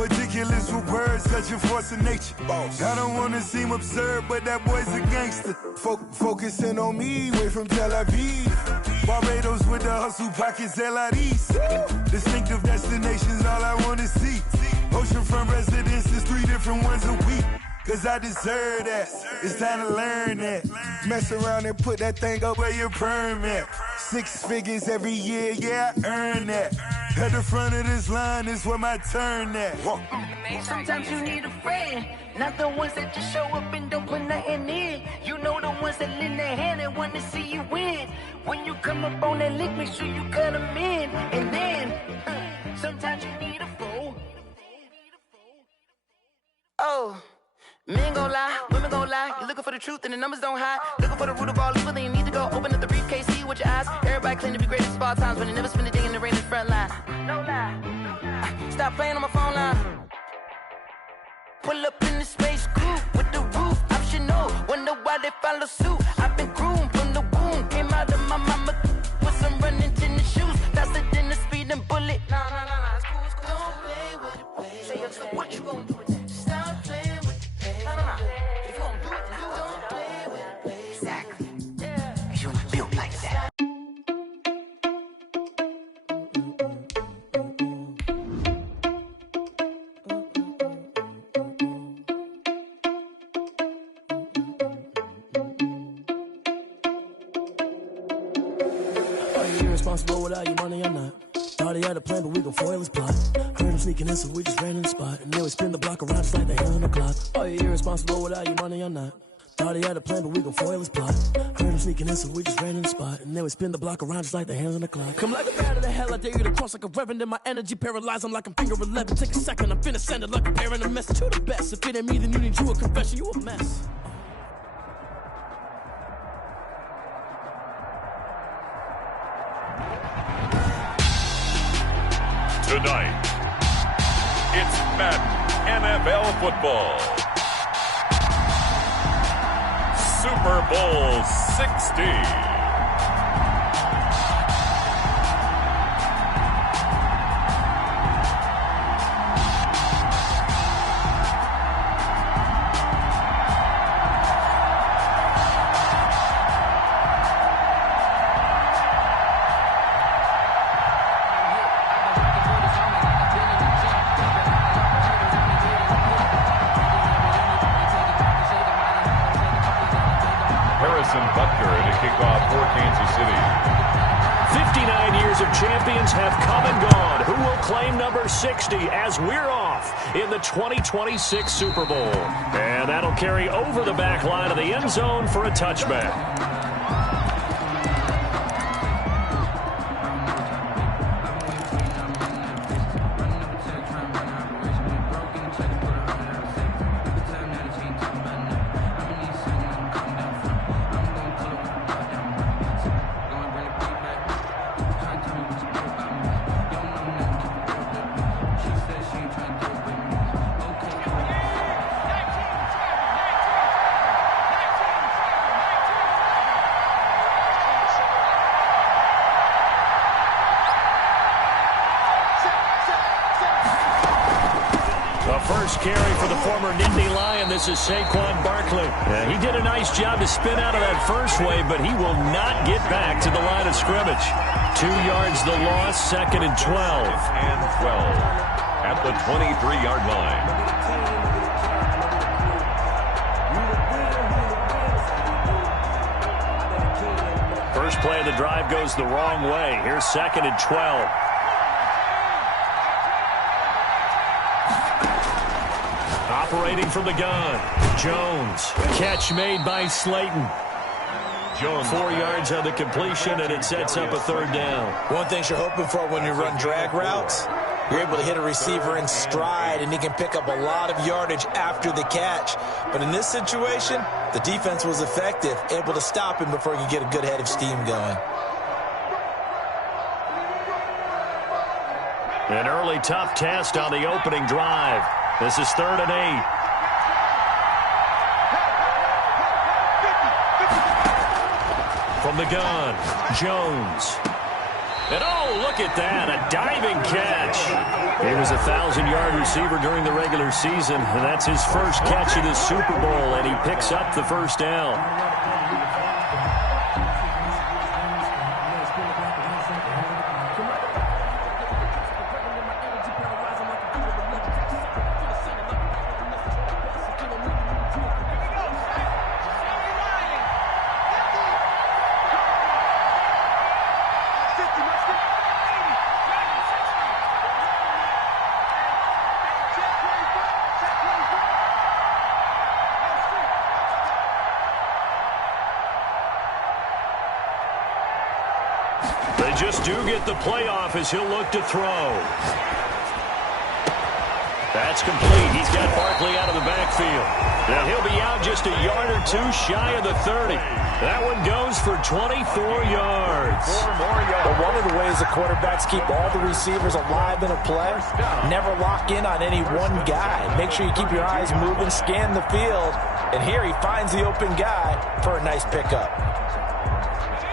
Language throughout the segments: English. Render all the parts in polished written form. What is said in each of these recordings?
Meticulous with words, such a force of nature. I don't wanna seem absurd, but that boy's a gangster. Focusing on me, way from Tel Aviv. Barbados with the hustle, pockets LIDs. Distinctive destinations, all I wanna see. Oceanfront residences, 3 different ones a week. Cause I deserve that, it's time to learn that. Mess around and put that thing up where your permit. 6 figures every year, yeah, I earn that. At the front of this line is where my turn at. Sometimes you need a friend, not the ones that just show up and don't put nothing in. You know the ones that lend their hand and want to see you win. When you come up on that lick, make sure you cut them in. And then, sometimes you need a foe. Oh. Men gon' lie, women gon' lie. You're looking for the truth and the numbers don't hide. Looking for the root of all evil, then you need to go open up the briefcase, see with your eyes. Everybody claim to be greatest of all times, but they never spend a day in the rain in the front line. No lie. Stop playing on my phone line. Pull up in the space coupe with the roof optional. Wonder why they follow suit. I've been groomed from the womb. Came out of my mama with some running tennis shoes. Faster than the speeding bullet. Nah, it's cool, it's cool. Don't play with it, play. Say so what you gon' do with that? Stop playing with it. If you gon' do it, then don't play with it, play. Exactly. Yeah. You was built like that. Are you irresponsible without your money or not? Thought he had a plan, but we gon' foil his plot. Heard him sneaking in, so we just ran in the spot. And then we spin the block around just like the hand on the clock. Are you irresponsible without your money or not? Thought he had a plan, but we gon' foil his plot. Heard him sneaking in, so we just ran in the spot. And then we spin the block around just like the hands on the clock. Come like a bat of the hell, I dare you to cross like a reverend. And my energy paralyzed, I'm like I'm finger 11. Take a second, I'm finna send it like a parent a message. You the best, if it ain't me, then you need you a confession. You a mess. Tonight, it's Madden NFL football. Super Bowl 60. Butker to kick off for Kansas City. 59 years of champions have come and gone. Who will claim number 60 as we're off in the 2026 Super Bowl? And that'll carry over the back line of the end zone for a touchback. First carry for the former Nittany Lion. This is Saquon Barkley. He did a nice job to spin out of that first wave, but he will not get back to the line of scrimmage. 2 yards the loss, 2nd and 12. And 12 at the 23-yard line. First play of the drive goes the wrong way. Here's 2nd and 12. Operating from the gun, Jones. Catch made by Slayton. Jones 4 yards on the completion, and it sets up a 3rd down. One thing you're hoping for when you run drag routes, you're able to hit a receiver in stride, and he can pick up a lot of yardage after the catch. But in this situation, the defense was effective, able to stop him before he could get a good head of steam going. An early tough test on the opening drive. This is 3rd and 8. From the gun, Jones. And oh, look at that, a diving catch. He was a 1,000-yard receiver during the regular season, and that's his first catch of the Super Bowl, and he picks up the first down. They just do get the playoff as he'll look to throw. That's complete. He's got Barkley out of the backfield. Now he'll be out just a yard or two shy of the 30. That one goes for 24 yards. But one of the ways the quarterbacks keep all the receivers alive in a play, never lock in on any one guy. Make sure you keep your eyes moving, scan the field. And here he finds the open guy for a nice pickup.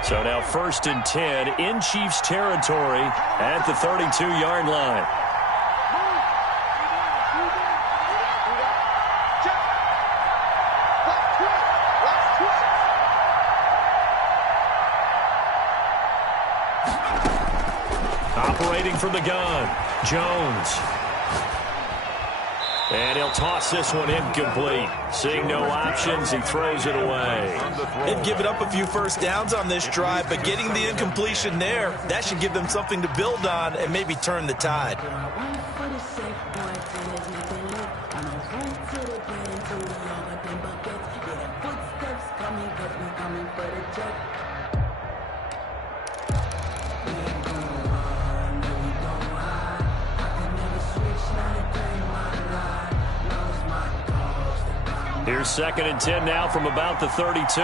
So now 1st and 10 in Chiefs territory at the 32-yard line. Operating from the gun, Jones. And he'll toss this one incomplete. Seeing no options, he throws it away. They've given up a few first downs on this drive, but getting the incompletion there, that should give them something to build on and maybe turn the tide. Here's 2nd and 10 now from about the 32.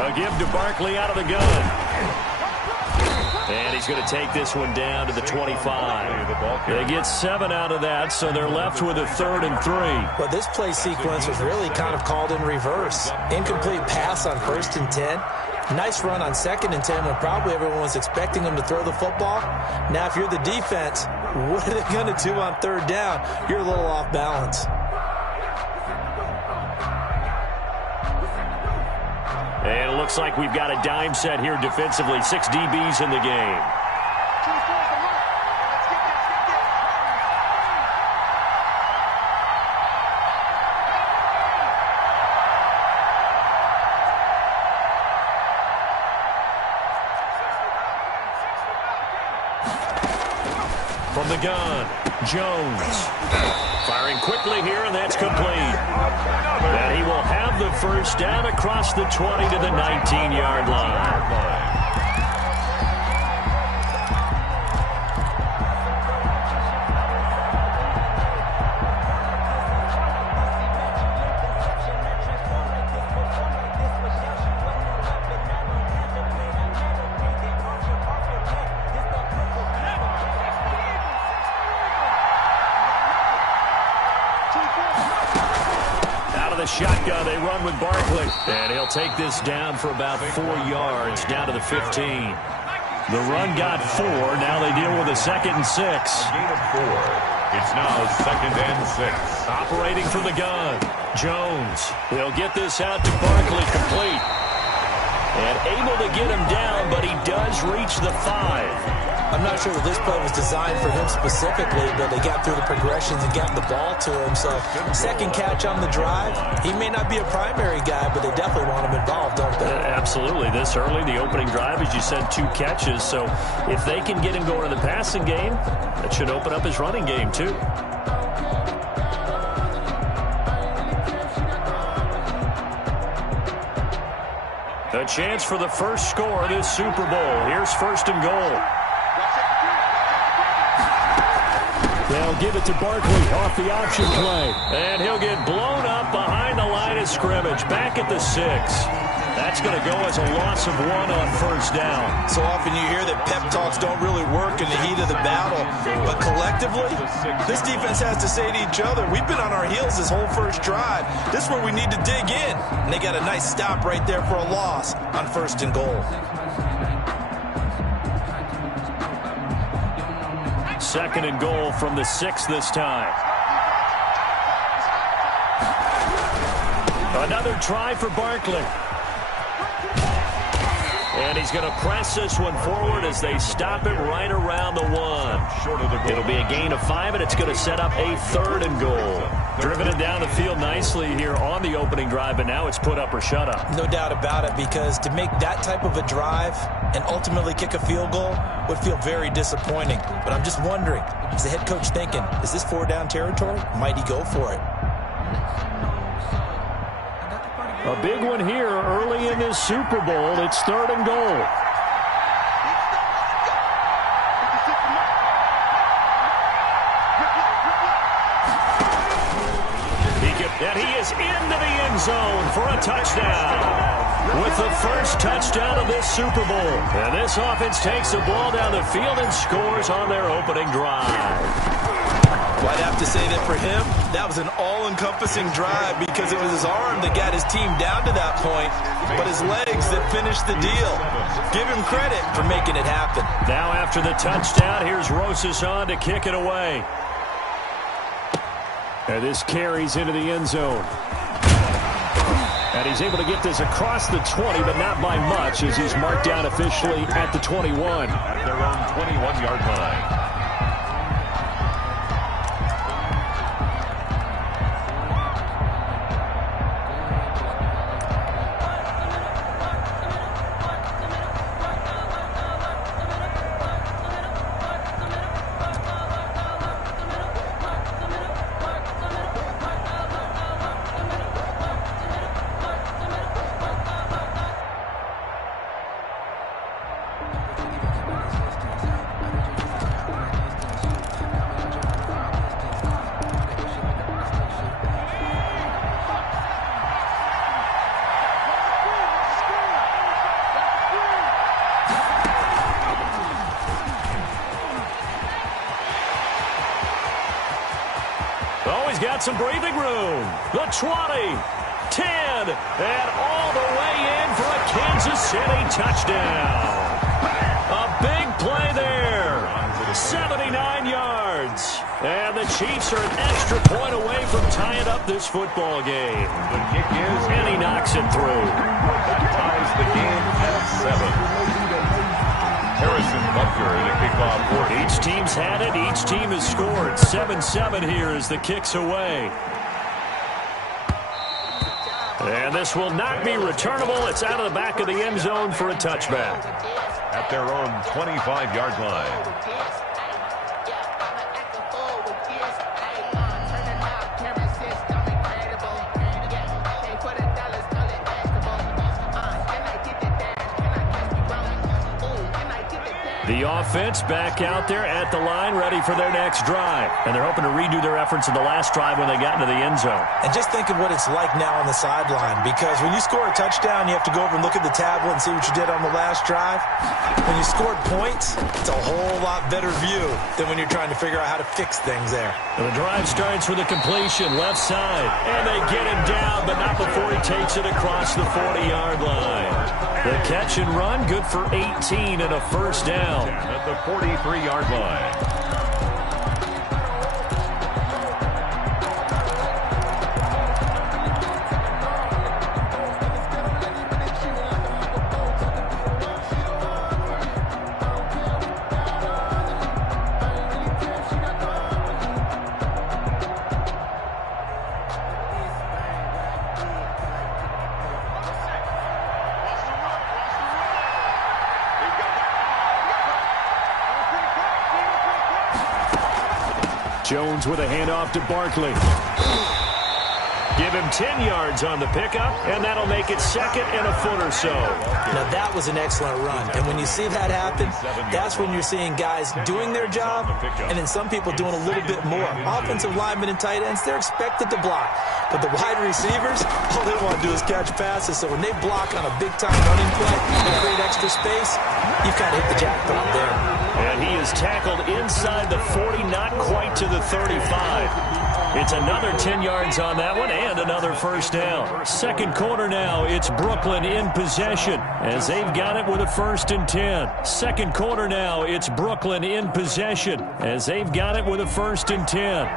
A give to Barkley out of the gun. And he's going to take this one down to the 25. They get 7 out of that, so they're left with a 3rd and 3. But this play sequence was really kind of called in reverse. Incomplete pass on 1st and 10. Nice run on 2nd and 10 when probably everyone was expecting them to throw the football. Now, if you're the defense, what are they going to do on 3rd down? You're a little off balance. And it looks like we've got a dime set here defensively. 6 DBs in the game. From the gun, Jones. Firing quickly here, and that's complete. And he will have the first down across the 20 to the 19-yard line. Shotgun, they run with Barkley. And he'll take this down for about 4 yards, down to the 15. The run got 4. Now they deal with a 2nd and 6. Gain of 4. It's now 2nd and 6. Operating from the gun, Jones. They'll get this out to Barkley, complete. And able to get him down, but he does reach the 5. I'm not sure that this play was designed for him specifically, but they got through the progressions and got the ball to him. So 2nd catch on the drive. He may not be a primary guy, but they definitely want him involved, don't they? Absolutely. This early, the opening drive, as you said, 2 catches. So if they can get him going in the passing game, that should open up his running game too. A chance for the first score of this Super Bowl. Here's 1st and goal. They'll give it to Barkley off the option play. And he'll get blown up behind the line of scrimmage. Back at the 6. That's going to go as a loss of 1 on first down. So often you hear that pep talks don't really work in the heat of the battle. But collectively, this defense has to say to each other, we've been on our heels this whole first drive. This is where we need to dig in. And they got a nice stop right there for a loss on 1st and goal. 2nd and goal from the 6 this time. Another try for Barkley. And he's going to press this one forward as they stop it right around the 1. It'll be a gain of 5, and it's going to set up a 3rd and goal. Driven it down the field nicely here on the opening drive, but now it's put up or shut up. No doubt about it, because to make that type of a drive and ultimately kick a field goal would feel very disappointing. But I'm just wondering, is the head coach thinking, is this 4-down territory? Might he go for it? A big one here early in this Super Bowl. It's 3rd and goal. And he is into the end zone for a touchdown. With the first touchdown of this Super Bowl. And this offense takes the ball down the field and scores on their opening drive. Well, I'd have to say that for him, that was an all-encompassing drive because it was his arm that got his team down to that point, but his legs that finished the deal. Give him credit for making it happen. Now after the touchdown, here's Rosas on to kick it away. And this carries into the end zone. And he's able to get this across the 20, but not by much, as he's marked down officially at the 21. At their own 21-yard line. Got some breathing room. The 20, 10, and all the way in for a Kansas City touchdown. A big play there. 79 yards. And the Chiefs are an extra point away from tying up this football game. The kick is, and he knocks it through. That ties the game at 7. Harrison Butker, the kickoff for each team's had it. Each team has scored. 7-7 here as the kick's away. And this will not be returnable. It's out of the back of the end zone for a touchback. At their own 25-yard line. The offense back out there at the line, ready for their next drive. And they're hoping to redo their efforts in the last drive when they got into the end zone. And just think of what it's like now on the sideline, because when you score a touchdown, you have to go over and look at the tablet and see what you did on the last drive. When you scored points, it's a whole lot better view than when you're trying to figure out how to fix things there. And the drive starts with a completion, left side. And they get him down, but not before he takes it across the 40-yard line. The catch and run, good for 18 and a first down. At the 43-yard line. Jones with a handoff to Barkley. Give him 10 yards on the pickup, and that'll make it second and a foot or so. Now, that was an excellent run. And when you see that happen, that's when you're seeing guys doing their job and then some people doing a little bit more. Offensive linemen and tight ends, they're expected to block. But the wide receivers, all they want to do is catch passes. So when they block on a big-time running play and create extra space, you've kind of hit the jackpot there. And he is tackled inside the 40, not quite to the 35. It's another 10 yards on that one and another first down. Second quarter now, it's Brooklyn in possession as they've got it with a 1st and 10. Second quarter now, it's Brooklyn in possession as they've got it with a 1st and 10.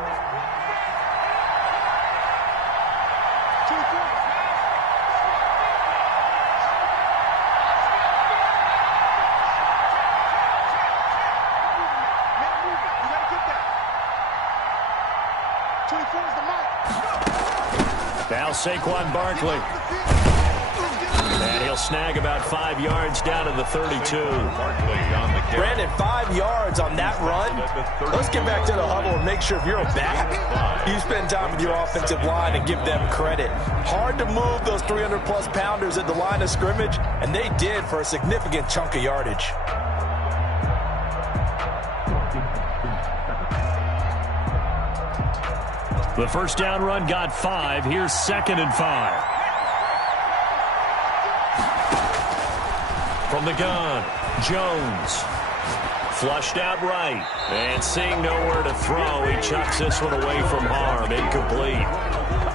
Now Saquon Barkley. And he'll snag about 5 yards down to the 32. Brandon, 5 yards on that run. Let's get back to the huddle and make sure if you're a back, you spend time with your offensive line and give them credit. Hard to move those 300-plus pounders at the line of scrimmage, and they did for a significant chunk of yardage. The first down run got 5. Here's 2nd and 5. From the gun, Jones. Flushed out right. And seeing nowhere to throw, he chucks this one away from harm. Incomplete.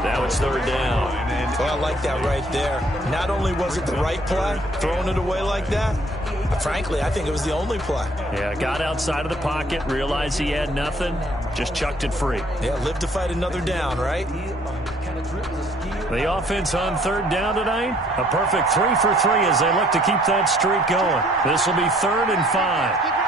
Now it's 3rd down. Well, I like that right there. Not only was it the right play, throwing it away like that, frankly, I think it was the only play. Yeah, got outside of the pocket, realized he had nothing, just chucked it free. Yeah, live to fight another down, right? The offense on 3rd down tonight, a perfect 3 for 3 as they look to keep that streak going. This will be 3rd and 5.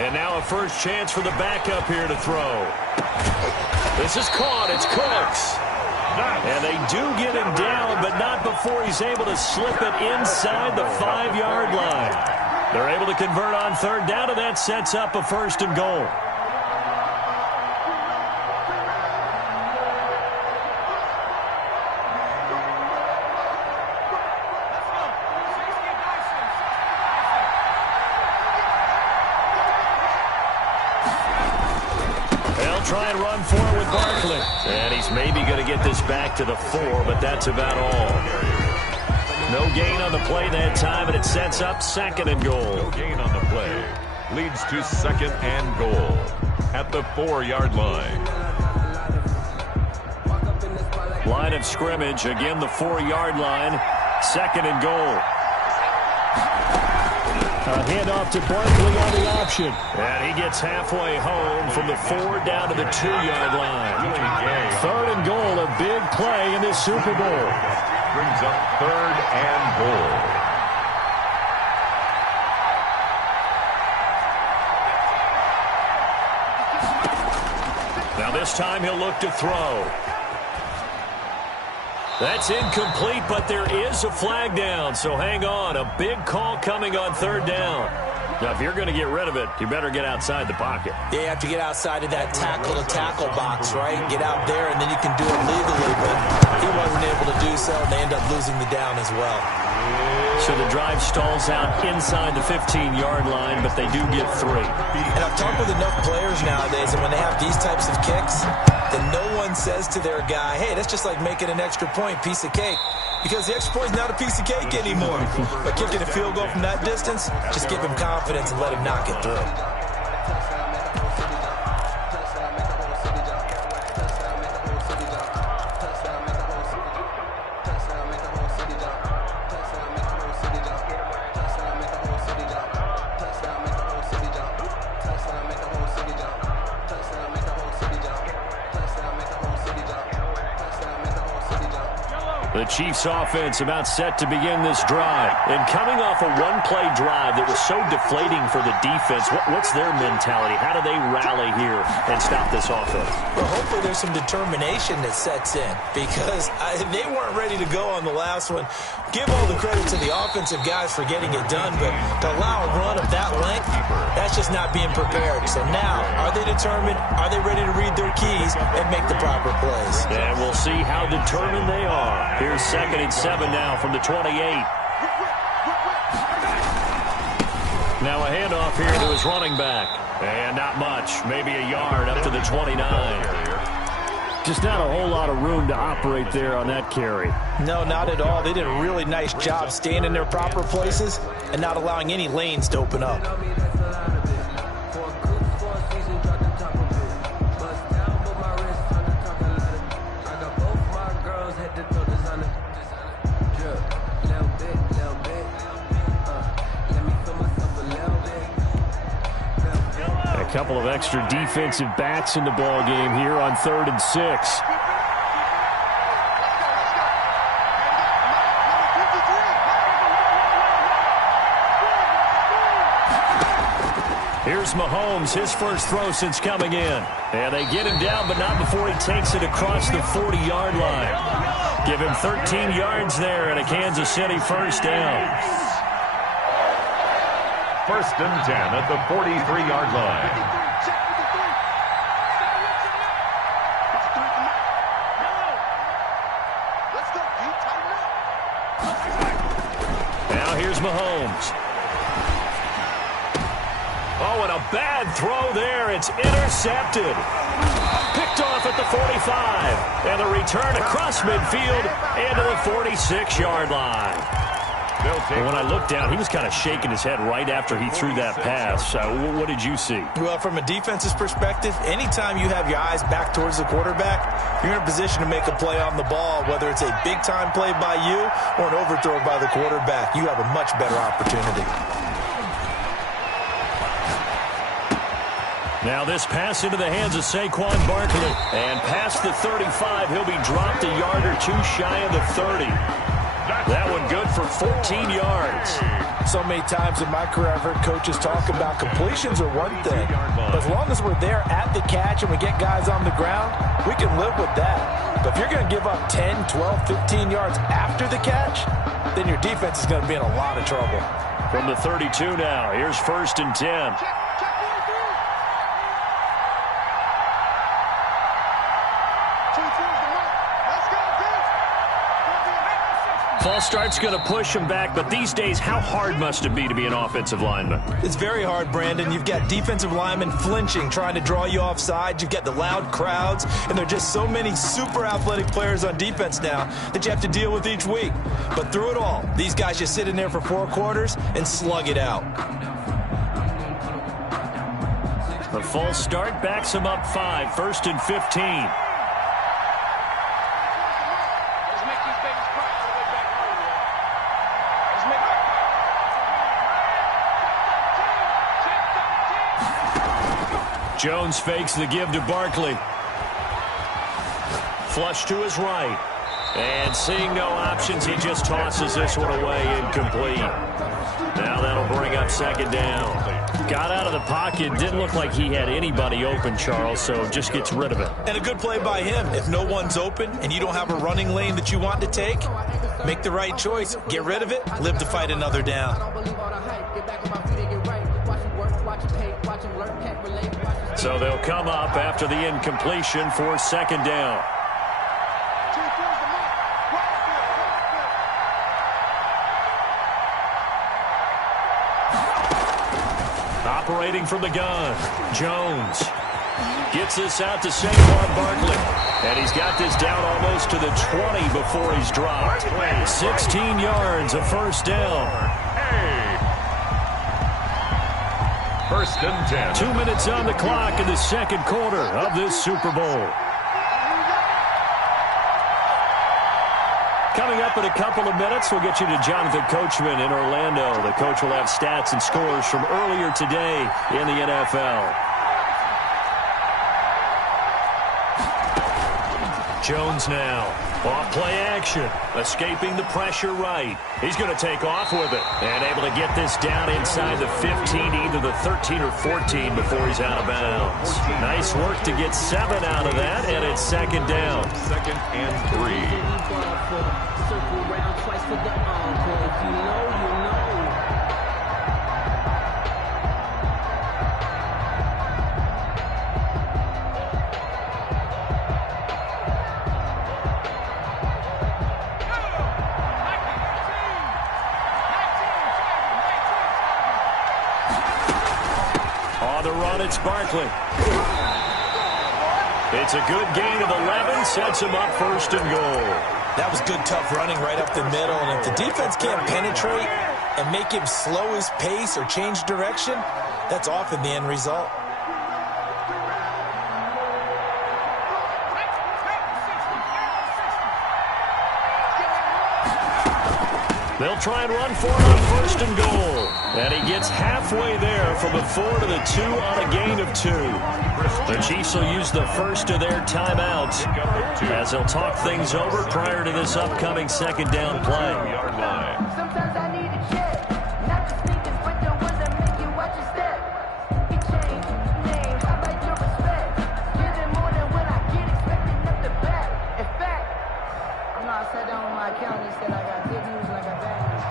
And now a first chance for the backup here to throw. This is caught. It's Cooks. And they do get him down, but not before he's able to slip it inside the 5-yard line. They're able to convert on 3rd down, and that sets up a 1st and goal. Try and run for it with Barkley. And he's maybe going to get this back to the 4, but that's about all. No gain on the play that time, and it sets up 2nd and goal. No gain on the play. Leads to 2nd and goal at the 4-yard line. Line of scrimmage, again the 4-yard line. 2nd and goal. A handoff to Barkley on the option. And he gets halfway home from the 4 down to the 2-yard line. 3rd and goal, a big play in this Super Bowl. Brings up 3rd and goal. Now this time he'll look to throw. That's incomplete, but there is a flag down, so hang on. A big call coming on 3rd down. Now, if you're going to get rid of it, you better get outside the pocket. Yeah, you have to get outside of that tackle-to-tackle box, right? Get out there, and then you can do it legally, but he wasn't able to do so, and they end up losing the down as well. So the drive stalls out inside the 15-yard line, but they do get 3. And I've talked with enough players nowadays, and when they have these types of kicks, then no one says to their guy, hey, that's just like making an extra point, piece of cake. Because the extra point is not a piece of cake anymore. But kicking a field goal from that distance, just give him confidence and let him knock it through. The Chiefs offense about set to begin this drive. And coming off a one-play drive that was so deflating for the defense, what's their mentality? How do they rally here and stop this offense? Well, hopefully there's some determination that sets in because they weren't ready to go on the last one. Give all the credit to the offensive guys for getting it done, but to allow a run of that length, that's just not being prepared. So now, are they determined? Are they ready to read their keys and make the proper plays? And we'll see how determined they are. Here's 2nd and 7 now from the 28. Now a handoff here to his running back. And not much, maybe a yard up to the 29. Just not a whole lot of room to operate there on that carry. No, not at all. They did a really nice job staying in their proper places and not allowing any lanes to open up. A couple of extra defensive backs in the ball game here on 3rd and 6. Here's Mahomes, his first throw since coming in. And they get him down, but not before he takes it across the 40-yard line. Give him 13 yards there and a Kansas City first down. 1st and 10 at the 43-yard line. Now here's Mahomes. Oh, and a bad throw there. It's intercepted. Picked off at the 45. And a return across midfield into the 46-yard line. And when I looked down, he was kind of shaking his head right after he threw that pass. What did you see? Well, from a defense's perspective, anytime you have your eyes back towards the quarterback, you're in a position to make a play on the ball, whether it's a big-time play by you or an overthrow by the quarterback. You have a much better opportunity. Now this pass into the hands of Saquon Barkley. And past the 35, he'll be dropped a yard or two shy of the 30. That one good for 14 yards. So many times in my career, I've heard coaches talk about completions are one thing. But as long as we're there at the catch and we get guys on the ground, we can live with that. But if you're going to give up 10, 12, 15 yards after the catch, then your defense is going to be in a lot of trouble. From the 32 now, here's 1st and 10. False start's going to push him back, but these days, how hard must it be to be an offensive lineman? It's very hard, Brandon. You've got defensive linemen flinching, trying to draw you offside. You've got the loud crowds, and there are just so many super athletic players on defense now that you have to deal with each week. But through it all, these guys just sit in there for 4 quarters and slug it out. The false start backs him up 5, 1st and 15. Jones fakes the give to Barkley. Flush to his right. And seeing no options, he just tosses this one away, incomplete. Now that'll bring up 2nd down. Got out of the pocket, didn't look like he had anybody open, Charles, so just gets rid of it. And a good play by him. If no one's open and you don't have a running lane that you want to take, make the right choice. Get rid of it, live to fight another down. So they'll come up after the incompletion for 2nd down. Operating from the gun, Jones gets this out to Saquon Barkley. And he's got this down almost to the 20 before he's dropped. 16 yards, a 1st down. 1st and 10. 2 minutes on the clock in the 2nd quarter of this Super Bowl. Coming up in a couple of minutes, we'll get you to Jonathan Coachman in Orlando. The coach will have stats and scores from earlier today in the NFL. Jones now. Off play action. Escaping the pressure right. He's going to take off with it. And able to get this down inside the 15, either the 13 or 14 before he's out of bounds. Nice work to get 7 out of that, and it's second down. 2nd and 3. Circle round twice for the encore. If you know, you know. On the run, it's Barkley. It's a good gain of 11, sets him up 1st and goal. That was good, tough running right up the middle. And if the defense can't penetrate and make him slow his pace or change direction, that's often the end result. They'll try and run for it on 1st and goal. And he gets halfway there from the 4 to the 2 on a gain of 2. The Chiefs will use the first of their timeouts as they'll talk things over prior to this upcoming 2nd down play. Sometimes I need a check. Not the sneakers, but the ones that make you watch your step. It changed names, I like your respect. Getting more than when I get expecting up the back. In fact, I know I sat down with my accountant and said I got good news and I got bad news.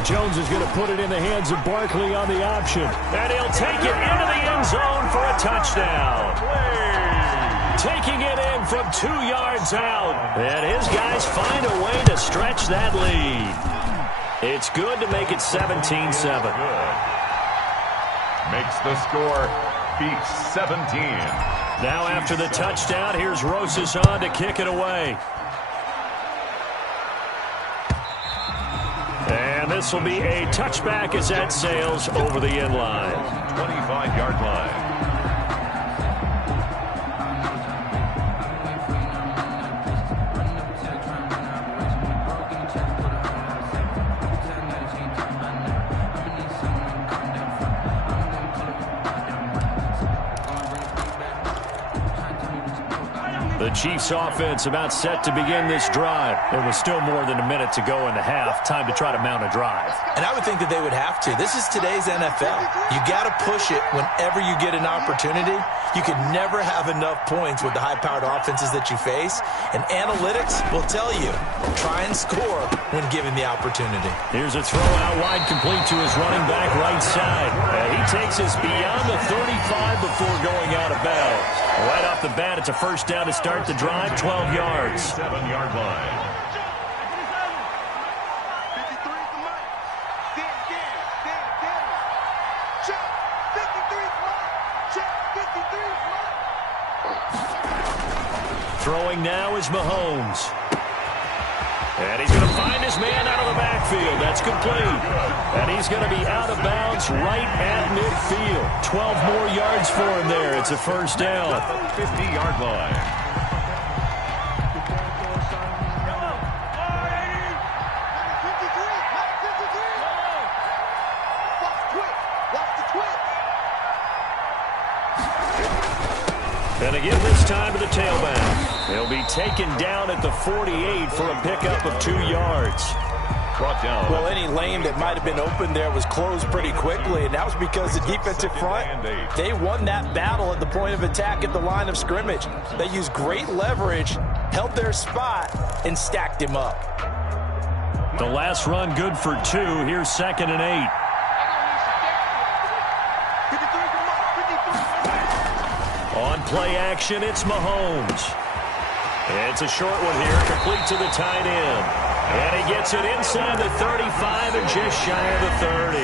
Jones is going to put it in the hands of Barkley on the option. And he'll take it into the end zone for a touchdown. Taking it in from 2 yards out. And his guys find a way to stretch that lead. It's good to make it 17-7. Makes the score be 17. Now after the touchdown, here's Rosas on to kick it away. And this will be a touchback as that sails over the end line. 25-yard line. The Chiefs offense about set to begin this drive. There was still more than a minute to go in the half. Time to try to mount a drive. And I would think that they would have to. This is today's NFL. You got to push it whenever you get an opportunity. You can never have enough points with the high-powered offenses that you face. And analytics will tell you, try and score when given the opportunity. Here's a throw out wide, complete to his running back right side. And he takes us beyond the 35 before going out of bounds. Right off the bat, it's a first down to start the drive, 12 yards. 7-yard line. Throwing now is Mahomes. And he's going to find his man out of the backfield. That's complete. And he's going to be out of bounds right at midfield. 12 more yards for him there. It's a first down. 50-yard line. And again this time to the tailback. He'll be taken down at the 48 for a pickup of 2 yards. Brought down. Well, any lane that might have been open there was closed pretty quickly, and that was because the defensive front, they won that battle at the point of attack at the line of scrimmage. They used great leverage, held their spot, and stacked him up. The last run good for 2. Here's 2nd and 8. On play action, it's Mahomes. It's a short one here, complete to the tight end. And he gets it inside the 35 and just shy of the 30.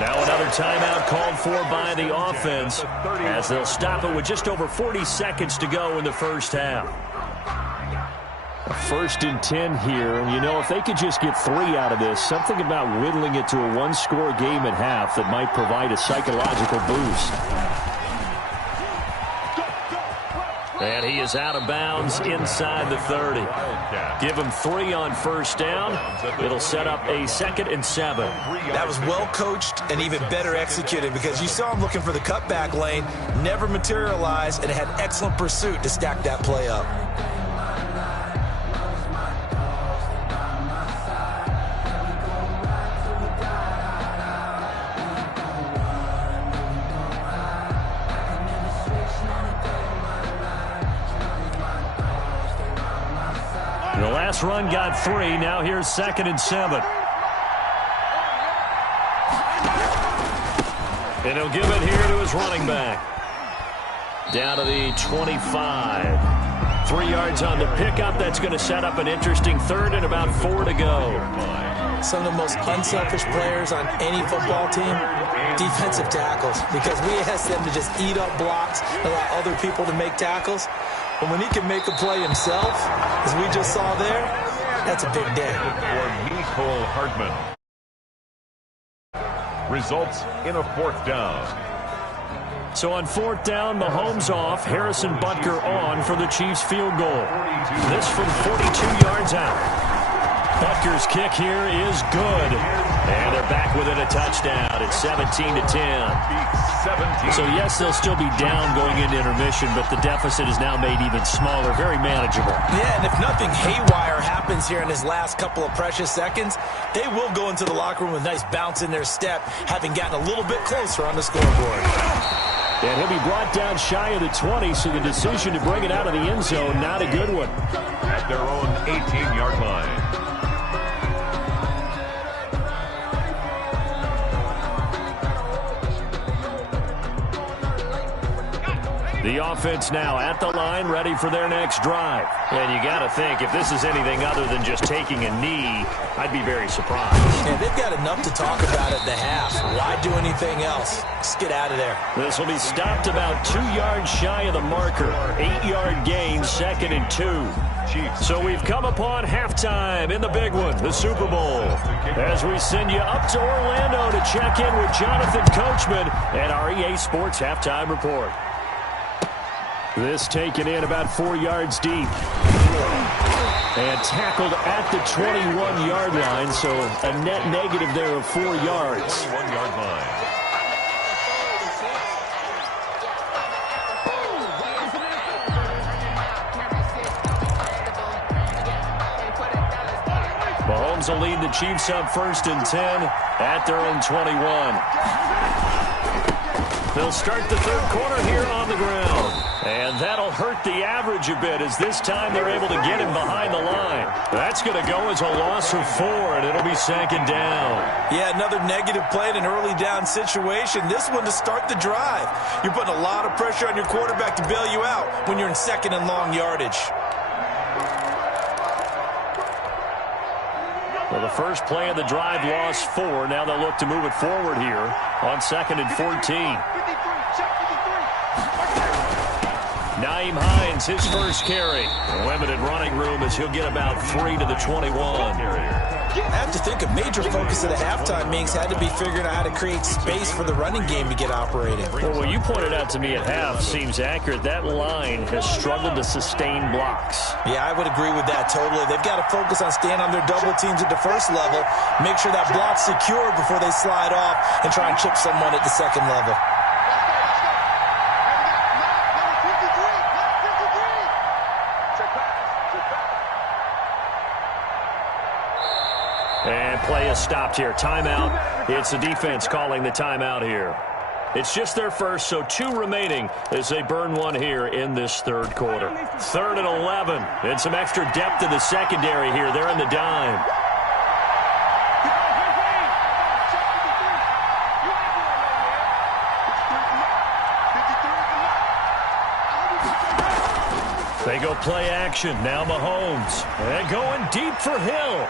Now another timeout called for by the offense as they'll stop it with just over 40 seconds to go in the first half. 1st and 10 here, and you know, if they could just get 3 out of this, something about whittling it to a one-score game at half that might provide a psychological boost. And he is out of bounds inside the 30. Give him 3 on first down. It'll set up a 2nd and 7. That was well coached and even better executed because you saw him looking for the cutback lane, never materialized, and had excellent pursuit to stack that play up. The last run got 3. Now here's 2nd and 7. And he'll give it here to his running back. Down to the 25. 3 yards on the pickup. That's going to set up an interesting 3rd and about 4 to go. Some of the most unselfish players on any football team, defensive tackles, because we ask them to just eat up blocks, allow other people to make tackles. But when he can make a play himself, as we just saw there, that's a big day. For Mecole Hardman. Results in a 4th down. So on 4th down, Mahomes off, Harrison Butker on for the Chiefs field goal. This from 42 yards out. Butker's kick here is good. And they're back within a touchdown. It's 17-10. So, yes, they'll still be down going into intermission, but the deficit is now made even smaller, very manageable. Yeah, and if nothing haywire happens here in his last couple of precious seconds, they will go into the locker room with a nice bounce in their step, having gotten a little bit closer on the scoreboard. And he'll be brought down shy of the 20, so the decision to bring it out of the end zone, not a good one. At their own 18-yard line. The offense now at the line, ready for their next drive. And you got to think, if this is anything other than just taking a knee, I'd be very surprised. Yeah, they've got enough to talk about at the half. Why do anything else? Just get out of there. This will be stopped about 2 yards shy of the marker. 8-yard gain, 2nd and 2. So we've come upon halftime in the big one, the Super Bowl. As we send you up to Orlando to check in with Jonathan Coachman and our EA Sports Halftime Report. This taken in about 4 yards deep. And tackled at the 21-yard line, so a net negative there of 4 yards. 21-yard line. Mahomes will lead the Chiefs up 1st and 10 at their own 21. They'll start the 3rd quarter here on the ground. And that'll hurt the average a bit as this time they're able to get him behind the line. That's going to go as a loss of 4, and it'll be 2nd down. Yeah, another negative play in an early down situation. This one to start the drive. You're putting a lot of pressure on your quarterback to bail you out when you're in 2nd and long yardage. Well, the first play of the drive lost 4. Now they'll look to move it forward here on 2nd and 14. Naeem Hines, his first carry. Limited running room as he'll get about 3 to the 21. I have to think a major focus of the halftime meetings had to be figuring out how to create space for the running game to get operating. Well, what you pointed out to me at half seems accurate. That line has struggled to sustain blocks. Yeah, I would agree with that totally. They've got to focus on staying on their double teams at the first level, make sure that block's secure before they slide off and try and chip someone at the 2nd level. And play is stopped here. Timeout. It's the defense calling the timeout here. It's just their first, so 2 remaining as they burn 1 here in this 3rd quarter. 3rd and 11. And some extra depth in the secondary here. They're in the dime. They go play action. Now Mahomes. And going deep for Hill.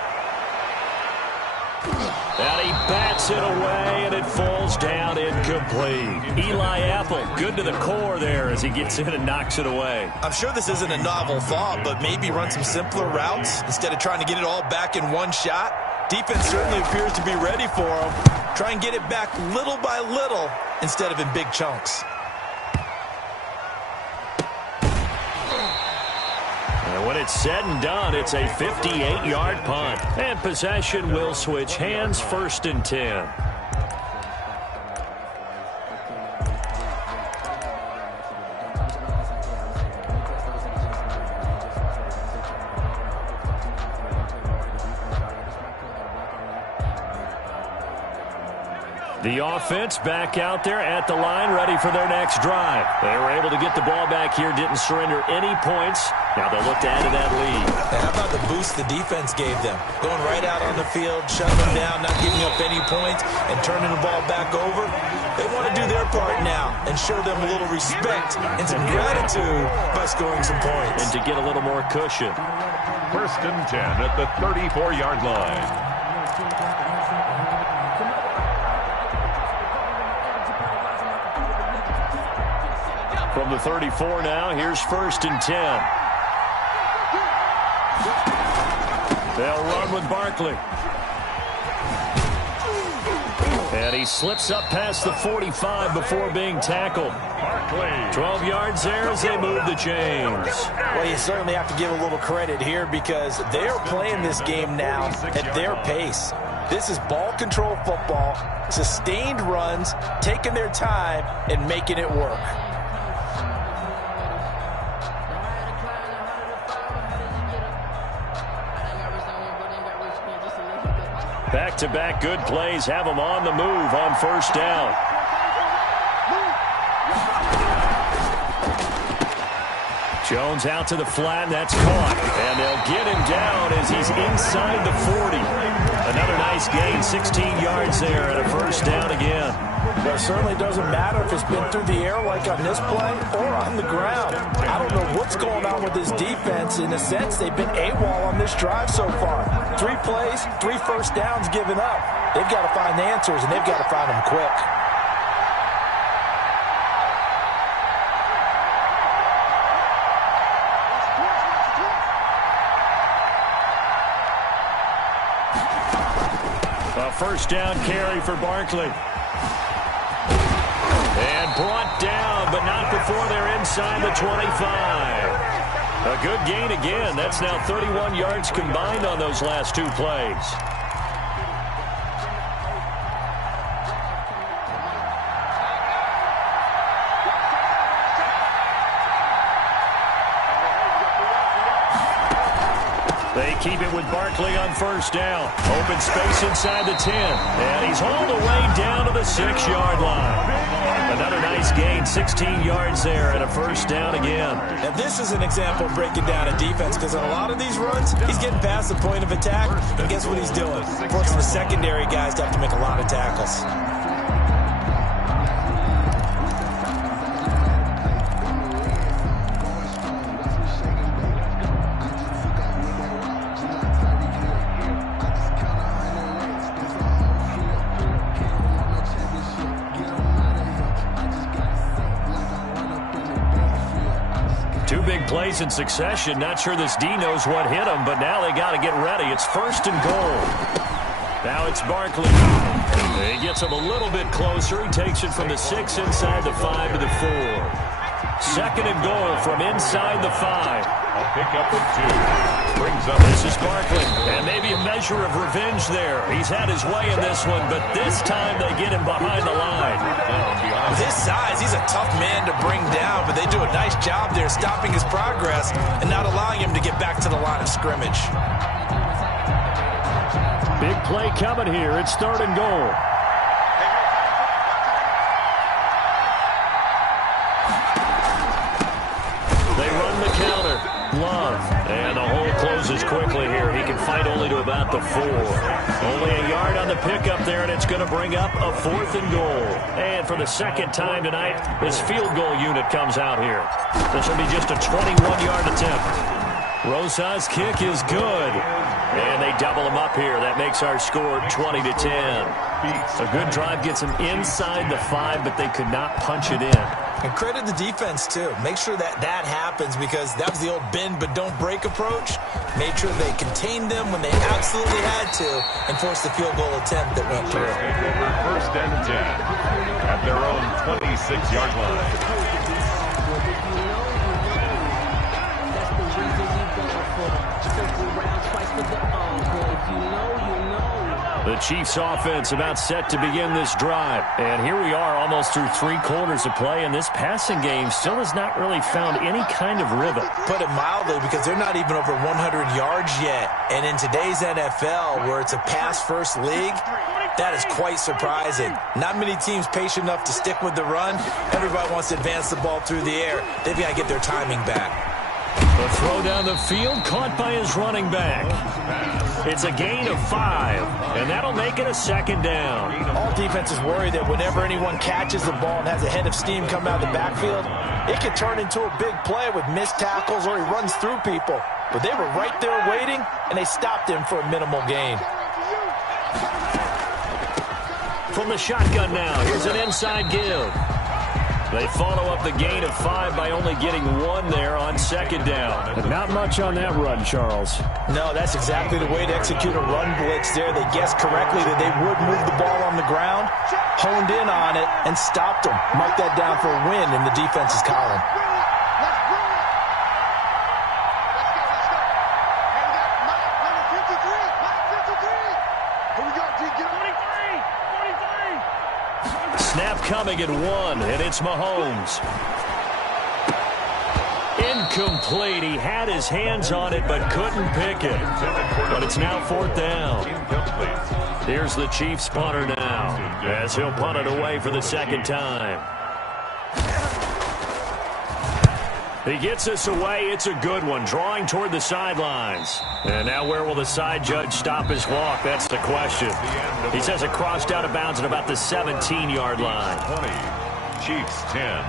And he bats it away, and it falls down incomplete. Eli Apple, good to the core there as he gets in and knocks it away. I'm sure this isn't a novel thought, but maybe run some simpler routes instead of trying to get it all back in one shot. Defense certainly appears to be ready for him. Try and get it back little by little instead of in big chunks. When it's said and done, it's a 58-yard punt. And possession will switch hands, 1st and 10. The offense back out there at the line, ready for their next drive. They were able to get the ball back here, didn't surrender any points. Now they'll look to add to that lead. How about the boost the defense gave them? Going right out on the field, shutting them down, not giving up any points, and turning the ball back over. They want to do their part now and show them a little respect and some gratitude by scoring some points. And to get a little more cushion. 1st and 10 at the 34-yard line. From the 34 now, here's 1st and 10. They'll run with Barkley. And he slips up past the 45 before being tackled. Barkley. 12 yards there as they move the chains. Well, you certainly have to give a little credit here because they are playing this game now at their pace. This is ball control football, sustained runs, taking their time, and making it work. Back-to-back good plays have them on the move on 1st down. Jones out to the flat, and that's caught. And they'll get him down as he's inside the 40. Another nice gain, 16 yards there, and a 1st down again. Well, it certainly doesn't matter if it's been through the air like on this play or on the ground. I don't know what's going on with this defense. In a sense, they've been AWOL on this drive so far. 3 plays, 3 1st downs given up. They've got to find the answers, and they've got to find them quick. A 1st down carry for Barkley. And brought down, but not before they're inside the 25. A good gain again. That's now 31 yards combined on those last 2 plays. They keep it with Barkley on 1st down. Open space inside the 10. And he's hauled away down to the 6-yard line. Another nice gain, 16 yards there, and a 1st down again. And this is an example of breaking down a defense because on a lot of these runs, he's getting past the point of attack, and guess what he's doing? Forcing the secondary guys to have to make a lot of tackles. Plays in succession. Not sure this D knows what hit him, but now they got to get ready. It's 1st and goal. Now it's Barkley. He gets him a little bit closer. He takes it from the 6 inside the 5 to the 4. 2nd and goal from inside the 5. A pickup of 2. Brings up. This is Barkley. And maybe a measure of revenge there. He's had his way in this one, but this time they get him behind the line. With his size, he's a tough man to bring down, but they do a nice job there stopping his progress and not allowing him to get back to the line of scrimmage. Big play coming here. It's 3rd and goal. They run the counter. Love. And the hole closes quickly here. He can fight only to about the 4. Only a yard on the pickup there, and it's going to bring up a 4th and goal. And for the 2nd time tonight, this field goal unit comes out here. This will be just a 21-yard attempt. Rosas' kick is good. And they double him up here. That makes our score 20-10. A good drive gets them inside the 5, but they could not punch it in. And credit the defense, too. Make sure that happens because that was the old bend but don't break approach. Made sure they contained them when they absolutely had to and forced the field goal attempt that went through. 1st and 10 at their own 26-yard line. for the circle round, twice for the encore. If you know, you know. The Chiefs offense about set to begin this drive. And here we are almost through 3 quarters of play, and this passing game still has not really found any kind of rhythm. Put it mildly, because they're not even over 100 yards yet. And in today's NFL, where it's a pass-first league, that is quite surprising. Not many teams patient enough to stick with the run. Everybody wants to advance the ball through the air. They've got to get their timing back. The throw down the field, caught by his running back. It's a gain of 5, and that'll make it a second down. All defenses worry that whenever anyone catches the ball and has a head of steam come out of the backfield, it can turn into a big play with missed tackles or he runs through people. But they were right there waiting, and they stopped him for a minimal gain. From the shotgun now, here's an inside give. They follow up the gain of 5 by only getting 1 there on second down. Not much on that run, Charles. No, that's exactly the way to execute a run blitz there. They guessed correctly that they would move the ball on the ground, honed in on it, and stopped them. Mark that down for a win in the defense's column. Snap coming at 1, and it's Mahomes. Incomplete. He had his hands on it, but couldn't pick it. But it's now 4th down. Here's the Chiefs punter now, as he'll punt it away for the second time. He gets us away. It's a good one, drawing toward the sidelines. And now where will the side judge stop his walk? That's the question. He says it crossed out of bounds at about the 17-yard line. 20, Chiefs 10.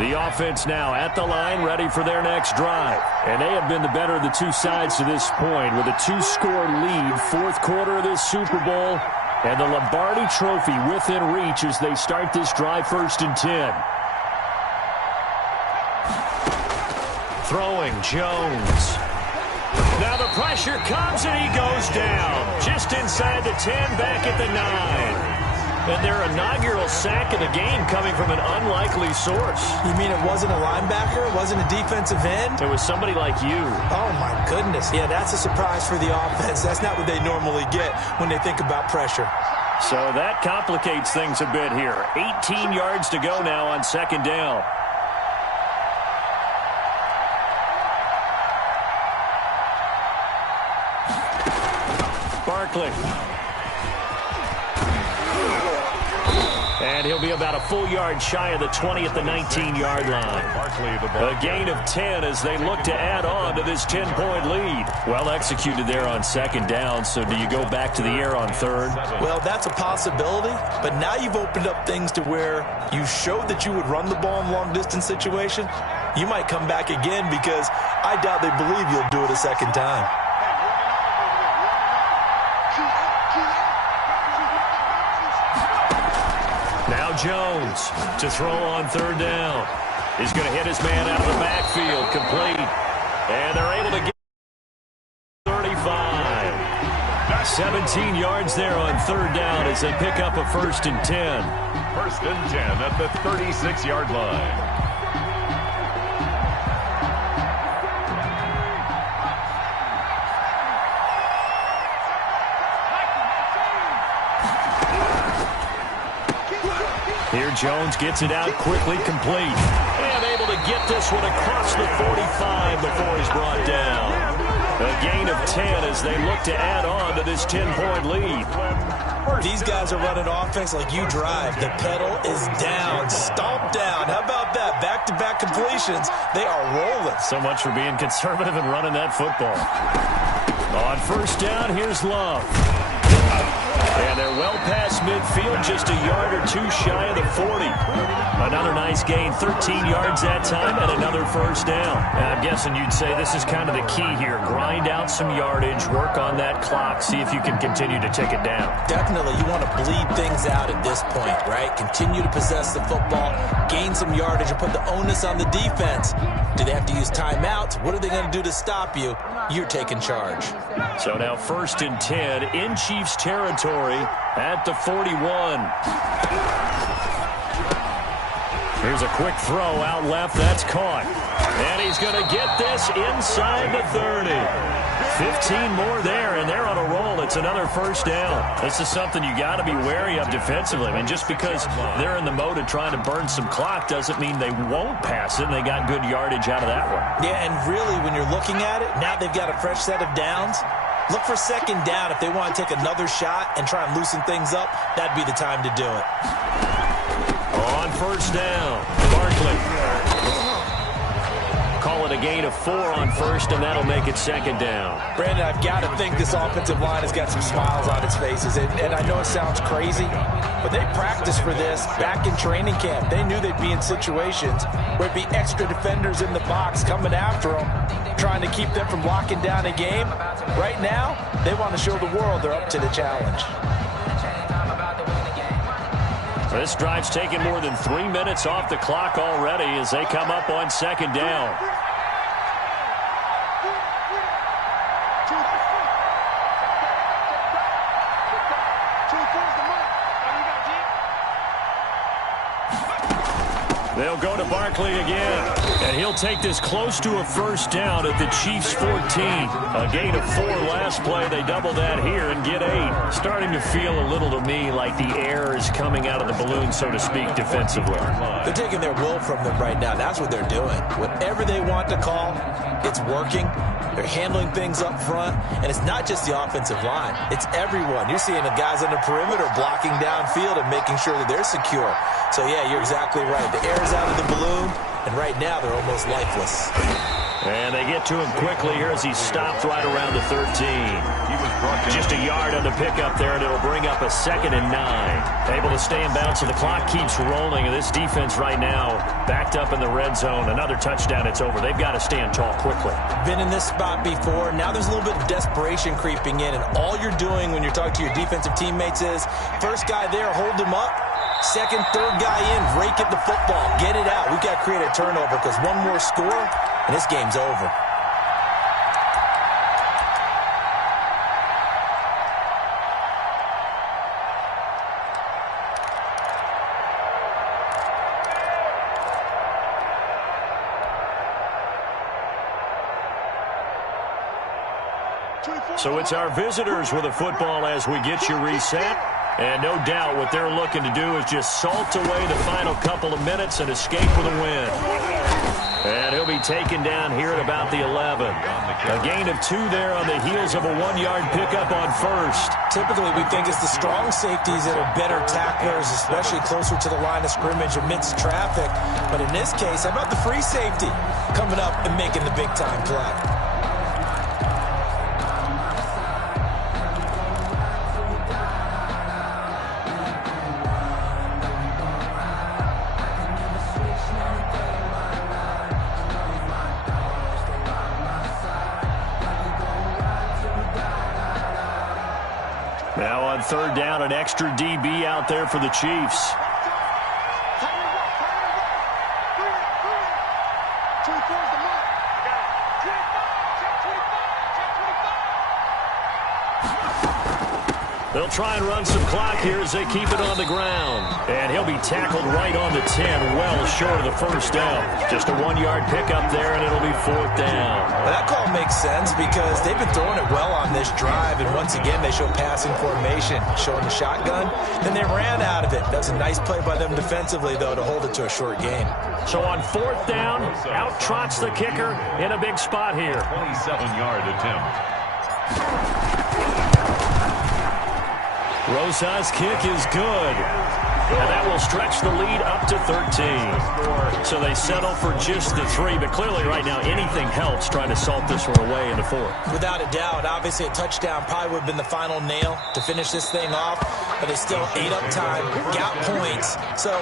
The offense now at the line, ready for their next drive. And they have been the better of the two sides to this point with a 2-score lead, 4th quarter of this Super Bowl, and the Lombardi Trophy within reach as they start this drive 1st and 10. Throwing, Jones. Now the pressure comes and he goes down. Just inside the 10, back at the 9. And their inaugural sack of the game coming from an unlikely source. You mean it wasn't a linebacker? It wasn't a defensive end? It was somebody like you. Oh, my goodness. Yeah, that's a surprise for the offense. That's not what they normally get when they think about pressure. So that complicates things a bit here. 18 yards to go now on second down. Barkley. And he'll be about a full yard shy of the 20 at the 19-yard line. A gain of 10 as they look to add on to this 10-point lead. Well executed there on second down, so do you go back to the air on 3rd? Well, that's a possibility, but now you've opened up things to where you showed that you would run the ball in long-distance situation. You might come back again because I doubt they believe you'll do it a second time. Now Jones to throw on 3rd down. He's going to hit his man out of the backfield, complete. And they're able to get 35. 17 yards there on 3rd down as they pick up a 1st and 10. 1st and 10 at the 36-yard line. Here Jones gets it out quickly, complete. And able to get this one across the 45 before he's brought down. A gain of 10 as they look to add on to this 10-point lead. These guys are running offense like you drive. The pedal is down, stomped down. How about that? Back-to-back completions. They are rolling. So much for being conservative and running that football. On 1st down, here's Love. And they're well past midfield, just a yard or 2 shy of the 40. Another nice gain, 13 yards that time, and another 1st down. And I'm guessing you'd say this is kind of the key here. Grind out some yardage, work on that clock, see if you can continue to tick it down. Definitely. You want to bleed things out at this point, right? Continue to possess the football, gain some yardage, and put the onus on the defense. Do they have to use timeouts? What are they going to do to stop you? You're taking charge. So now 1st and 10 in Chiefs Chiefs territory at the 41. Here's a quick throw out left. That's caught. And he's going to get this inside the 30. 15 more there, and they're on a roll. It's another first down. This is something you got to be wary of defensively. I mean, just because they're in the mode of trying to burn some clock doesn't mean they won't pass it, and they got good yardage out of that one. Yeah, and really, when you're looking at it, now they've got a fresh set of downs. Look for second down. If they want to take another shot and try and loosen things up, that'd be the time to do it. On first down, Barkley. Call it a gain of 4 on first, and that'll make it second down. Brandon, I've got to think this offensive line has got some smiles on its faces. And I know it sounds crazy, but they practiced for this back in training camp. They knew they'd be in situations where it'd be extra defenders in the box coming after them, trying to keep them from locking down a game. Right now, they want to show the world they're up to the challenge. This drive's taken more than 3 minutes off the clock already as they come up on second down. They'll go to Barkley again, and he'll take this close to a first down at the Chiefs' 14. A gain of 4 last play. They double that here and get 8. Starting to feel a little to me like the air is coming out of the balloon, so to speak, defensively. They're taking their will from them right now. That's what they're doing. Whatever they want to call, it's working. They're handling things up front, and it's not just the offensive line. It's everyone. You're seeing the guys on the perimeter blocking downfield and making sure that they're secure. So, yeah, you're exactly right. The air's out of the balloon, and right now they're almost lifeless. And they get to him quickly here as he stopped right around the 13. Just a yard on the pickup there, and it'll bring up a 2nd and 9. Able to stay in bounds, so the clock keeps rolling. And this defense right now backed up in the red zone. Another touchdown, it's over. They've got to stand tall quickly. Been in this spot before. Now there's a little bit of desperation creeping in, and all you're doing when you're talking to your defensive teammates is, first guy there, hold him up. Second, third guy in, rake at the football. Get it out. We've got to create a turnover because one more score, and this game's over. So it's our visitors with a football as we get you reset. And no doubt what they're looking to do is just salt away the final couple of minutes and escape with a win. And he'll be taken down here at about the 11. A gain of 2 there on the heels of a 1-yard pickup on first. Typically, we think it's the strong safeties that are better tacklers, especially closer to the line of scrimmage amidst traffic. But in this case, how about the free safety coming up and making the big-time play? Now on third down, an extra DB out there for the Chiefs. They'll try and run some clock here as they keep it on the ground. And he'll be tackled right on the 10, well short of the first down. Just a 1-yard pickup there, and it'll be 4th down. Well, that call makes sense because they've been throwing it well on this drive, and once again, they show passing formation, showing the shotgun. Then they ran out of it. That's a nice play by them defensively, though, to hold it to a short gain. So on 4th down, out trots the kicker in a big spot here. 27-yard attempt. Rosas' kick is good. And that will stretch the lead up to 13. So they settle for just the 3, but clearly right now anything helps trying to salt this one away in the 4th. Without a doubt, obviously a touchdown probably would have been the final nail to finish this thing off, but it's still ate up time, got points. So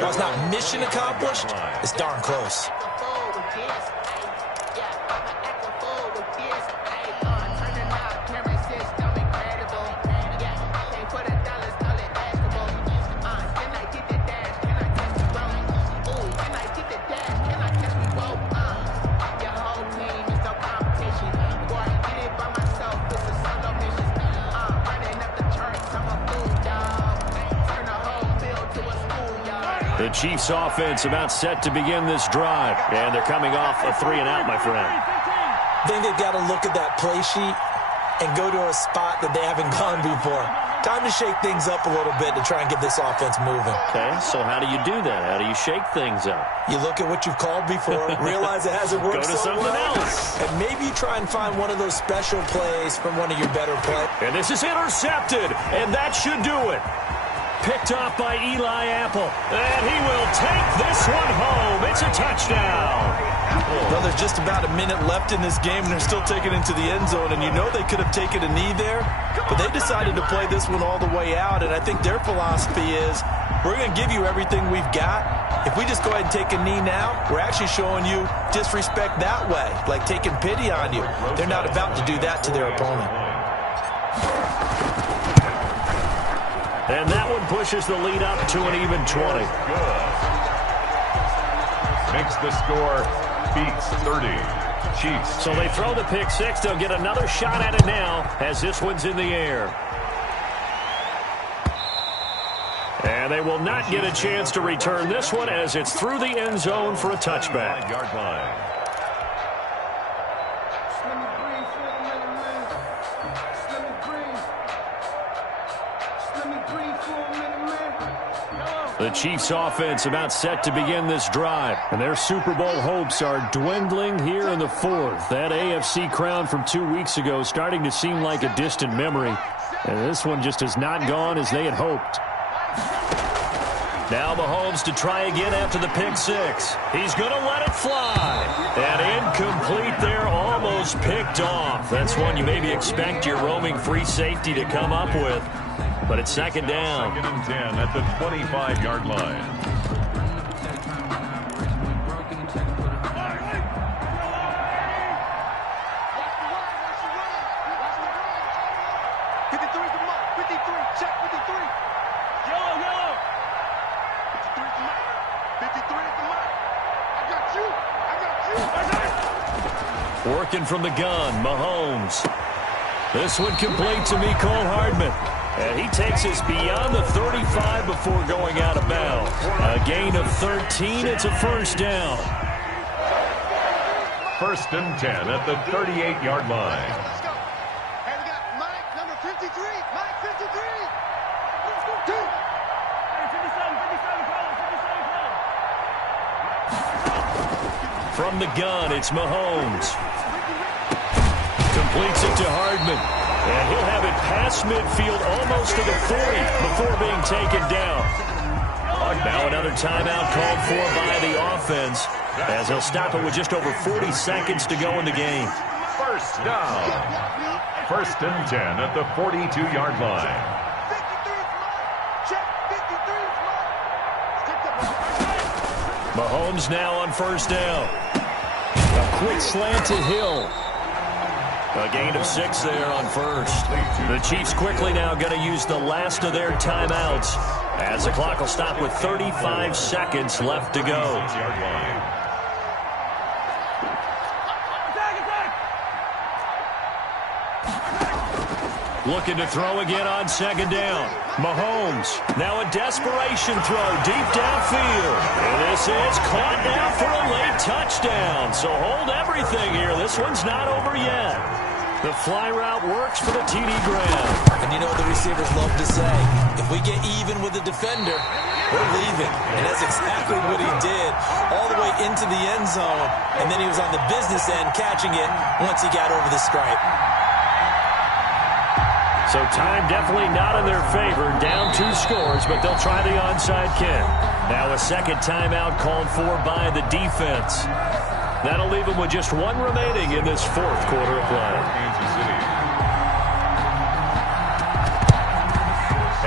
while it's not mission accomplished, it's darn close. Chiefs offense about set to begin this drive. And they're coming off a 3-and-out, my friend. I think they've got to look at that play sheet and go to a spot that they haven't gone before. Time to shake things up a little bit to try and get this offense moving. Okay, so how do you do that? How do you shake things up? You look at what you've called before, realize it hasn't worked Go to something else. and maybe try and find one of those special plays from one of your better plays. And this is intercepted, and that should do it. Picked off by Eli Apple, and he will take this one home. It's a touchdown. Well, there's just about a minute left in this game, and they're still taking it into the end zone, and you know they could have taken a knee there, but they decided to play this one all the way out, and I think their philosophy is, we're going to give you everything we've got. If we just go ahead and take a knee now, we're actually showing you disrespect that way, like taking pity on you. They're not about to do that to their opponent. And that one pushes the lead up to an even 20. Good. Makes the score, beats 30. Chiefs. So they throw the pick six. They'll get another shot at it now as this one's in the air. And they will not get a chance to return this one as it's through the end zone for a touchback. Yard line. The Chiefs offense about set to begin this drive, and their Super Bowl hopes are dwindling here in the fourth. That AFC crown from 2 weeks ago starting to seem like a distant memory, and this one just has not gone as they had hoped. Now Mahomes to try again after the pick six. He's going to let it fly. And incomplete there, almost picked off. That's one you maybe expect your roaming free safety to come up with. But it's second down. 2nd and 10 at the 25-yard line. Working from the gun, Mahomes. This one complete to Mecole Hardman. And he takes us beyond the 35 before going out of bounds. A gain of 13. It's a first down. 1st and 10 at the 38-yard line. Let's go. And we got Mike, number 53. Mike, 53. Let's go. 2. 57. From the gun, it's Mahomes. Completes it to Hardman. And he'll have it past midfield almost to the 40 before being taken down. Now another timeout called for by the offense as they'll stop it with just over 40 seconds to go in the game. First down. 1st and 10 at the 42-yard line. 53 Mahomes now on first down. A quick slant to Hill. A gain of 6 there on first. The Chiefs quickly now going to use the last of their timeouts as the clock will stop with 35 seconds left to go. Looking to throw again on second down. Mahomes, now a desperation throw deep downfield. And this is caught now for a late touchdown. So hold everything here. This one's not over yet. The fly route works for the TD Graham. And you know what the receivers love to say? If we get even with the defender, we're leaving. And that's exactly what he did all the way into the end zone. And then he was on the business end catching it once he got over the stripe. So time definitely not in their favor. Down 2 scores, but they'll try the onside kick. Now a second timeout called for by the defense. That'll leave them with just 1 remaining in this 4th quarter of play.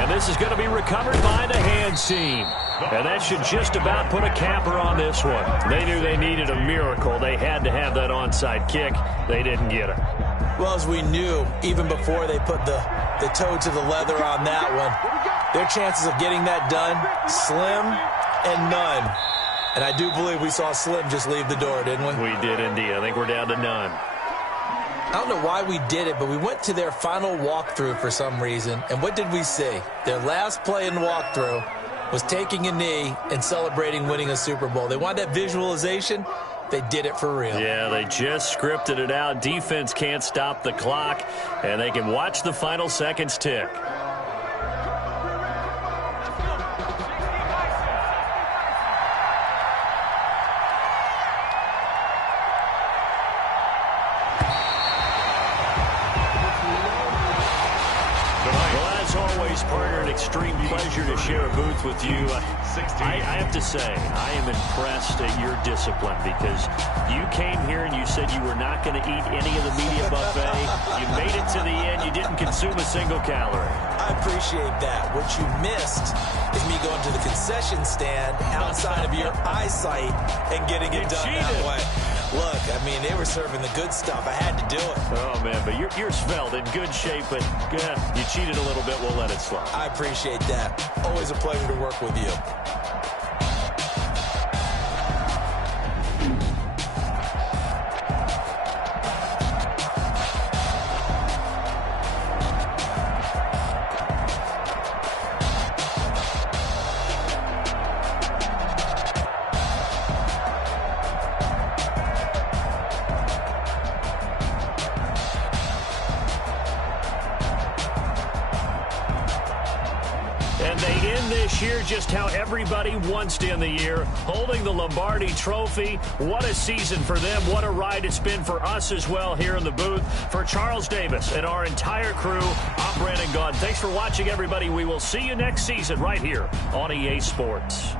And this is going to be recovered by the hands team. And that should just about put a capper on this one. They knew they needed a miracle. They had to have that onside kick. They didn't get it. Well, as we knew, even before they put the toe to the leather on that one, their chances of getting that done, slim and none. And I do believe we saw Slim just leave the door, didn't we? We did indeed. I think we're down to none. I don't know why we did it, but we went to their final walkthrough for some reason. And what did we see? Their last play in walkthrough, was taking a knee and celebrating winning a Super Bowl. They want that visualization. They did it for real. Yeah, they just scripted it out. Defense can't stop the clock, and they can watch the final seconds tick. Partner, an extreme pleasure to share a booth with you. I have to say, I am impressed at your discipline because you came here and you said you were not going to eat any of the media buffet. You made it to the end. You didn't consume a single calorie. I appreciate that. What you missed is me going to the concession stand outside of your eyesight and getting it done that way. Look, I mean, they were serving the good stuff. I had to do it. Oh, man, but you're svelte, in good shape, but you cheated a little bit. We'll let it slide. I appreciate that. Always a pleasure to work with you. And they end this year just how everybody wants to end the year, holding the Lombardi Trophy. What a season for them. What a ride it's been for us as well here in the booth. For Charles Davis and our entire crew, I'm Brandon Gaudin. Thanks for watching, everybody. We will see you next season right here on EA Sports.